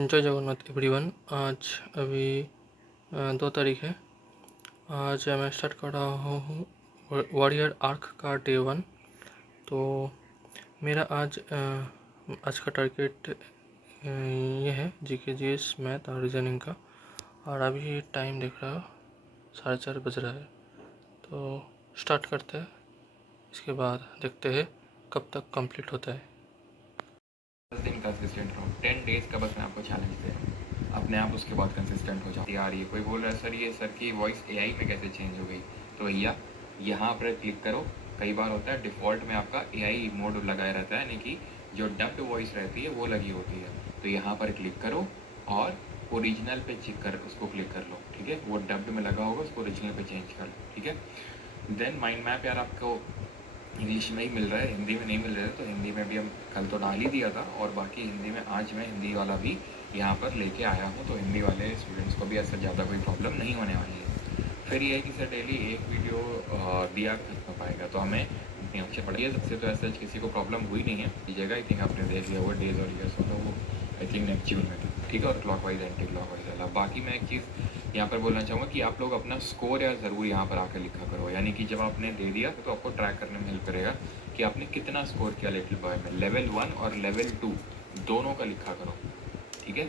जय जगन्नाथ एवरीवन। आज अभी 2 तारीख है। आज मैं स्टार्ट कर रहा हूँ वॉरियर आर्क का डे 1। तो मेरा आज का टारगेट ये है जीके जीएस मैथ और रीजनिंग का। और अभी टाइम देख रहा 4:30 बज रहा है। तो स्टार्ट करते हैं, इसके बाद देखते हैं कब तक कंप्लीट होता है। 10 दिन कंसिस्टेंट रहो, 10 डेज का बस मैं आपको चैलेंज दे रहा हूँ। अपने आप उसके बाद कंसिस्टेंट हो जाती आ रही है। कोई बोल रहा है सर ये सर की वॉइस एआई में कैसे चेंज हो गई? तो भैया यहाँ पर क्लिक करो। कई बार होता है डिफ़ॉल्ट में आपका एआई मोड लगाया रहता है, यानी कि जो डब्ड वॉइस रहती है वो लगी होती है। तो यहाँ पर क्लिक करो और ओरिजिनल पे चेक कर उसको क्लिक कर लो, ठीक है। वो डब्ड में लगा होगा, उसको ओरिजिनल पे चेंज कर लो, ठीक है। देन माइंड मैप यार आपको इंग्लिश में ही मिल रहा है, हिंदी में नहीं मिल रहा है। तो हिंदी में भी हम कल तो डाल ही दिया था, और बाकी हिंदी में आज मैं हिंदी वाला भी यहाँ पर लेके आया हूँ। तो हिंदी वाले स्टूडेंट्स को भी ऐसा ज़्यादा कोई प्रॉब्लम नहीं होने वाली है। फिर ये है कि सर डेली एक वीडियो दिया खत्म हो पाएगा, तो हमें अपने अच्छे पढ़िए। सबसे तो ऐसा किसी को प्रॉब्लम हुई नहीं है दीजिएगा। आई थिंक आपने देख लिया वो डेज और ईयर्स होता वो आई थिंक नेपच्यून में था, ठीक है। और clock wise anti clock wise अलग। बाकी मैं एक चीज़ यहाँ पर बोलना चाहूँगा कि आप लोग अपना स्कोर या ज़रूर यहाँ पर आकर लिखा करो, यानी कि जब आपने दे दिया तो आपको ट्रैक करने में हेल्प करेगा कि आपने कितना स्कोर किया लिटिल बॉय में। लेवल 1 और लेवल 2 दोनों का लिखा करो, ठीक है।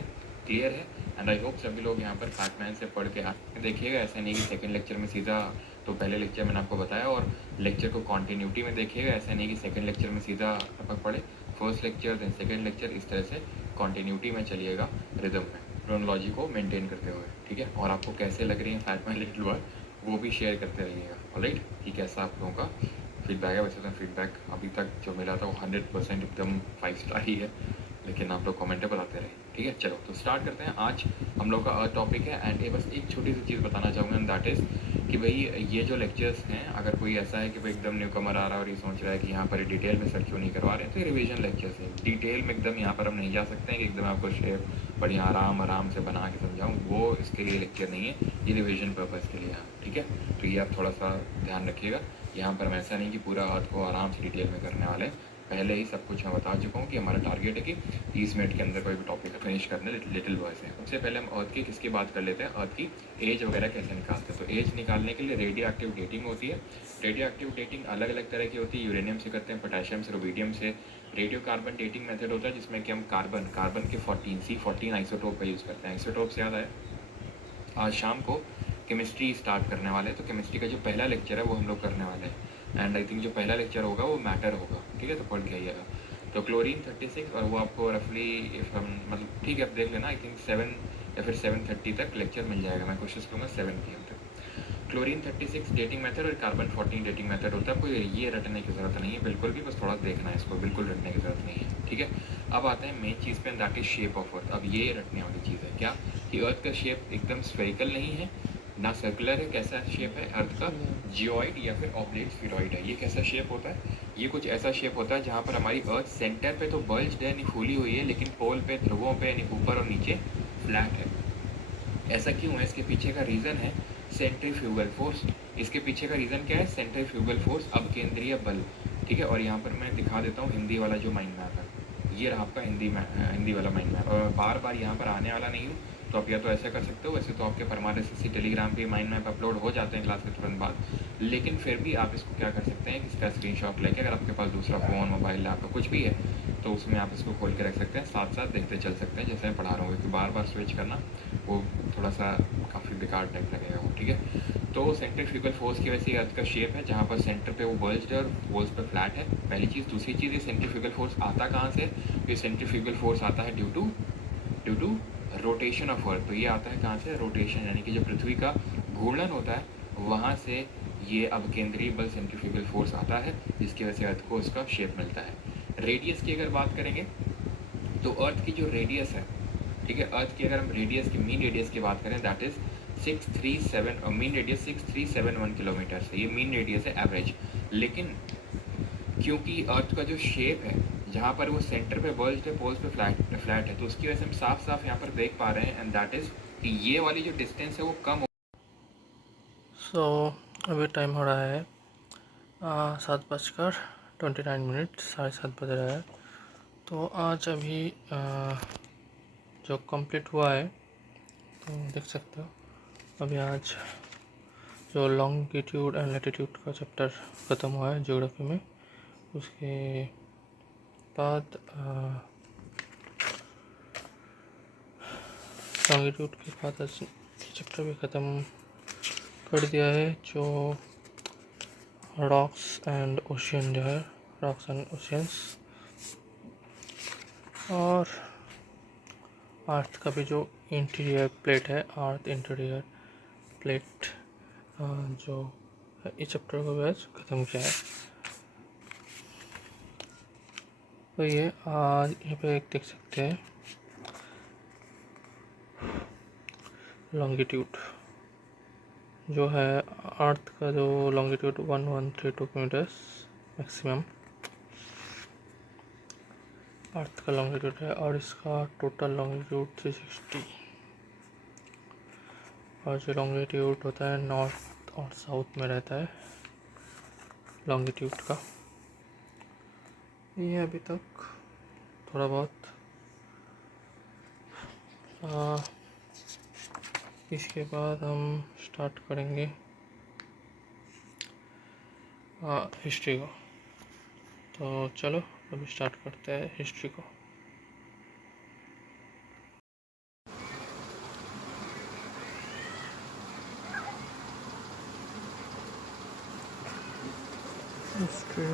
क्लियर है? एंड आई होप सभी लोग यहाँ पर फैक्टमैन से पढ़ के देखिएगा। ऐसा नहीं कि सेकंड लेक्चर में सीधा, तो पहले लेक्चर मैंने आपको बताया, और लेक्चर को कॉन्टीन्यूटी में देखिएगा। ऐसा नहीं कि सेकंड लेक्चर में सीधा टपक पड़े, first lecture then second lecture, इस तरह से कॉन्टीन्यूटी में चलिएगा, रिदम में, क्रोनोलॉजी को मेंटेन करते हुए, ठीक है। और आपको कैसे लग रही है फैक्टमैन लिटिल बॉय वो भी शेयर करते रहिएगा, ऑलराइट, कि कैसा आप लोगों का फीडबैक है। वैसे तो फीडबैक अभी तक जो मिला था वो 100% एकदम 5 स्टार ही है, लेकिन आप लोग कमेंट पर आते रहे, ठीक है। चलो तो स्टार्ट करते हैं। आज हम लोग का टॉपिक है, एंड ये बस एक छोटी सी चीज़ बताना चाहूँगा, एंड दैट इज़ कि भाई ये जो लेक्चर्स हैं, अगर कोई ऐसा है कि भाई एकदम न्यू कमर आ रहा है और ये सोच रहा है कि यहाँ पर डिटेल में सर क्यों नहीं करवा रहे हैं, तो ये रिवीजन लेक्चर्स है। डिटेल में एकदम यहाँ पर हम नहीं जा सकते हैं कि एकदम आपको शेप बढ़िया आराम से बना के समझाऊँ, वो इसके लिए लेक्चर नहीं है, ये रिविजन पर्पज़ के लिए है, ठीक है। तो ये आप थोड़ा सा ध्यान रखिएगा। यहाँ पर हम ऐसा नहीं कि पूरा अर्थ को आराम से डिटेल में करने वाले हैं। पहले ही सब कुछ मैं बता चुका हूँ कि हमारा टारगेट है कि 30 मिनट के अंदर कोई भी टॉपिक फिनिश करने लिटिल बॉय से। सबसे पहले हम अर्थ की किसकी बात कर लेते हैं, अर्थ की एज वगैरह कैसे निकालते हैं। तो एज निकालने के लिए रेडियो एक्टिव डेटिंग होती है। रेडियो एक्टिव डेटिंग अलग अलग तरह की होती है। यूरेनियम से करते हैं, पोटेशियम से, रुबीडियम से। रेडियो कार्बन डेटिंग मेथड होता है जिसमें कि हम कार्बन के 14 आइसोटोप का यूज़ करते हैं। आइसोटोप से याद आया, आज शाम को केमिस्ट्री स्टार्ट करने वाले हैं, तो केमिस्ट्री का जो पहला लेक्चर है वो हम लोग करने वाले हैं। एंड आई थिंक जो पहला लेक्चर होगा वो मैटर होगा, ठीक है। तो पढ़ के आइएगा। तो क्लोरीन 36, और वो आपको रफली इफ हम मतलब ठीक है आप देख लेना, आई थिंक 7 या फिर 7:30 तक लेक्चर मिल जाएगा। मैं कोशिश करूँगा 7 PM तक। क्लोरीन 36 डेटिंग मेथड और कार्बन 14 डेटिंग मेथड होता है। आपको ये रटने की ज़रूरत नहीं है बिल्कुल भी, बस थोड़ा देखना है इसको, बिल्कुल रटने की ज़रूरत नहीं है, ठीक है। अब आते हैं मेन चीज़ पे, that is shape of earth. अब ये रटने वाली चीज़ है क्या, कि अर्थ का शेप एकदम स्फेरिकल नहीं है ना सर्कुलर है। कैसा शेप है अर्थ का? जियोइड या फिर ऑब्लेट स्फीरॉइड है। ये कैसा शेप होता है? ये कुछ ऐसा शेप होता है जहाँ पर हमारी अर्थ सेंटर पे तो बल्ज्ड है, यानी फूली हुई है, लेकिन पोल पे, ध्रुवों पे, यानी ऊपर और नीचे फ्लैट है। ऐसा क्यों है? इसके पीछे का रीज़न है सेंट्रीफ्यूगल फोर्स। इसके पीछे का रीज़न क्या है? सेंट्रीफ्यूगल फोर्स, अपकेंद्रीय बल, ठीक है। और यहाँ पर मैं दिखा देता हूँ हिंदी वाला जो माइंड मैप है। ये रहा आपका हिंदी वाला माइंड मैप। और बार बार यहाँ पर आने वाला नहीं हूँ, तो आप या तो ऐसा कर सकते हो, वैसे तो आपके परमार सी टेलीग्राम पे माइंड मैप अपलोड हो जाते हैं क्लास के तुरंत बाद, लेकिन फिर भी आप इसको क्या कर सकते हैं, इसका स्क्रीनशॉट लेके, अगर आपके पास दूसरा फ़ोन, मोबाइल, लैपटॉप कुछ भी है, तो उसमें आप इसको खोल के रख सकते हैं, साथ साथ देखते चल सकते हैं जैसे मैं पढ़ा रहा हूँ, क्योंकि बार बार स्विच करना वो थोड़ा सा काफ़ी बेकार टाइप लगेगा वो, ठीक है। तो सेंट्रीफ्यूगल फोर्स की वजह से अर्थ का शेप है जहाँ पर सेंटर पे वो बल्ज्ड है और पोल्स पे फ्लैट है, पहली चीज़। दूसरी चीज़, ये सेंट्रीफ्यूगल फोर्स आता कहाँ से? ये सेंट्रीफ्यूगल फोर्स आता है due to rotation of earth. तो ये आता है कहाँ से? रोटेशन, यानी कि जो पृथ्वी का घूर्णन होता है वहाँ से ये अपकेंद्रीय बल सेंट्रीफ्यूगल फोर्स आता है, जिसकी वजह से अर्थ को उसका शेप मिलता है। रेडियस की अगर बात करेंगे तो अर्थ की जो रेडियस है, ठीक है, अर्थ की अगर हम रेडियस की मीन रेडियस की बात करें, that is 637, mean radius 6371 kilometre है। ये मीन रेडियस है, एवरेज। लेकिन क्योंकि अर्थ का जो शेप है, जहाँ पर वो सेंटर पे बल्ज्ड है, पोल्स पे फ्लैट है, तो उसकी वजह से हम साफ साफ यहाँ पर देख पा रहे हैं, एंड दैट इज कि ये वाली जो डिस्टेंस है वो कम हो। सो अभी टाइम हो रहा है 7:29, 7:30, 7:30 बज रहा है। तो आज अभी जो कंप्लीट हुआ है, तो देख सकते हो। अभी आज जो लॉन्गिट्यूड एंड लैटिट्यूड का चैप्टर ख़त्म हुआ है ज्योग्राफी में, उसके बाद लॉन्गिट्यूड के बाद चैप्टर भी ख़त्म कर दिया है, जो रॉक्स एंड ओशियन जो है, रॉक्स एंड ओशियंस, और अर्थ का भी जो इंटीरियर प्लेट है, अर्थ इंटीरियर प्लेट, जो इस चैप्टर को भी आज ख़त्म किया है। तो ये आज यहाँ पे एक देख सकते हैं लॉन्गिट्यूड जो है, अर्थ का जो लॉन्गिट्यूड 1132 मीटर्स मैक्सिमम अर्थ का लॉन्गिट्यूड है, और इसका टोटल लॉन्गिट्यूड 360, और जो लॉन्गिट्यूड होता है नॉर्थ और साउथ में रहता है लॉन्गिट्यूड का। ये अभी तक थोड़ा बहुत इसके बाद हम स्टार्ट करेंगे हिस्ट्री को। तो चलो अभी स्टार्ट करते हैं हिस्ट्री को। हिस्ट्री